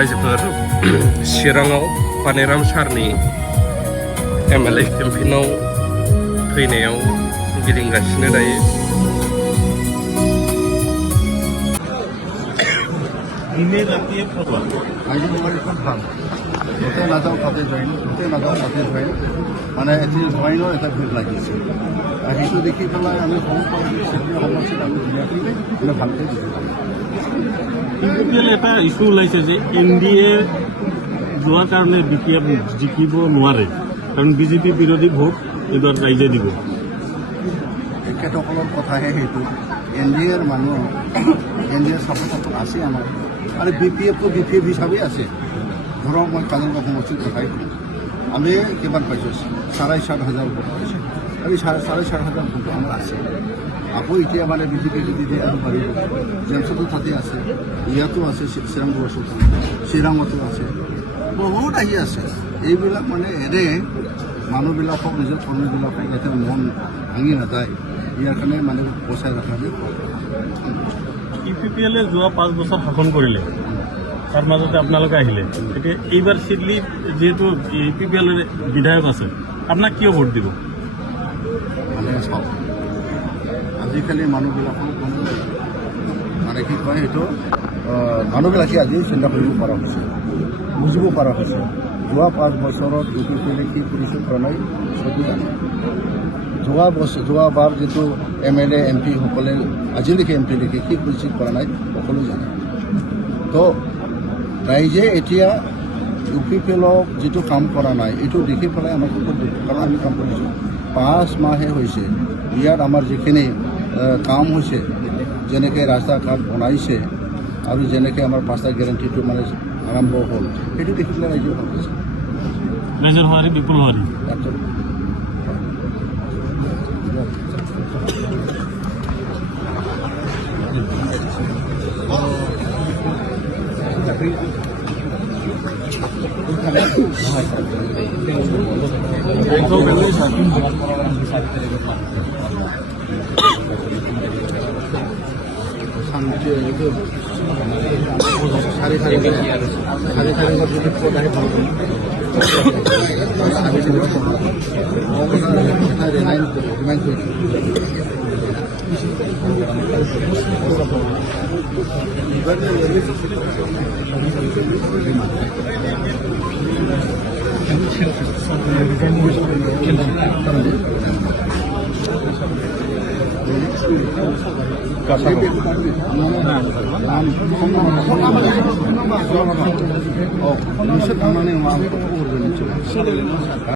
रायजोफोर चिराङाव पानेराम सारनि एमएलए केम्पेइनाव फैनायाव गिदिंगासिनो दायो। দিনে রাতিয়ে ফটোয়া আজি মোবাইল খুব ভাল য'তে নাযাওঁ তাতে জইন, য'তে নাযাওঁ তাতে জইন, মানে এটি জইনৰ এটা ভিৰ লাগিছে। সেইটো দেখি পেলাই আমি সৰু সমস্যাত আমি ধুনীয়াকৈ মানে ভালকৈ বুজি পাম। কিন্তু এটা ইস্যু ওলাইছে যে NDA যোৱাৰ কাৰণে BPF জিকিব নোৱাৰে, কাৰণ বিজেপি বিৰোধী ভোট এইবাৰ ৰাইজে দিব। তেখেতসকলৰ কথাহে সেইটো। NDAৰ মানুহ NDAৰ ছাপোৰ্ট আছে আমাৰ, আৰু BPFটো BPF হিচাপেই আছে। ধৰক মই কাজলগাঁও সমষ্টিৰ কথাই কওঁ, আমি কিমান পাইছোঁ 7,500 ভোট পাইছোঁ, আৰু 7,500 ভোট আমাৰ আছে। আকৌ এতিয়া মানে বিজেপি যদি দিয়ে আৰু বাঢ়িব। জেমছতো তাতে আছে, ইয়াতো আছে, চিৰাঙতো আছে, বহুত আহি আছে। এইবিলাক মানে এনে মানুহবিলাকক নিজৰ কৰ্মীবিলাকক যাতে মন ভাঙি নাযায়, ইয়াৰ কাৰণে মানে বচাই ৰখাটো। UPPL যোৱা 5 বছৰ শাসন কৰিলে, তাৰ মাজতে আপোনালোকে আহিলে। এতিয়া এইবাৰ চিডলি যিহেতু UPPL বিধায়ক আছে, আপোনাক কিয় ভোট দিব? মানে চাওক, আজিকালি মানুহবিলাকক মানে কি কয়, সেইটো মানুহবিলাকে আজি চিন্তা কৰিব পৰা হৈছে, বুজিব পৰা হৈছে। যোৱা 5 বছৰত UPPL কি কৰিছে কৰা নাই সেইটো জানে। যোৱাবাৰ যিটো MLA MP সকলে আজিলৈকে MP লৈকে কি কৰিছে কৰা নাই সকলো জানে। তো ৰাইজে এতিয়া UPPLক যিটো কাম কৰা নাই এইটো দেখি পেলাই আমাক খুব দুখ, কাৰণ আমি কাম কৰিছোঁ 5 মাহে হৈছে। ইয়াত আমাৰ যিখিনি কাম হৈছে, যেনেকৈ ৰাস্তা ঘাট বনাইছে আৰু যেনেকৈ আমাৰ 5টা গেৰাণ্টিটো মানে আৰম্ভ হ'ল, সেইটো দেখি পেলাই ৰাইজে ভাল পাইছে। মেজৰ হোৱাৰী বিপুল হোৱাৰী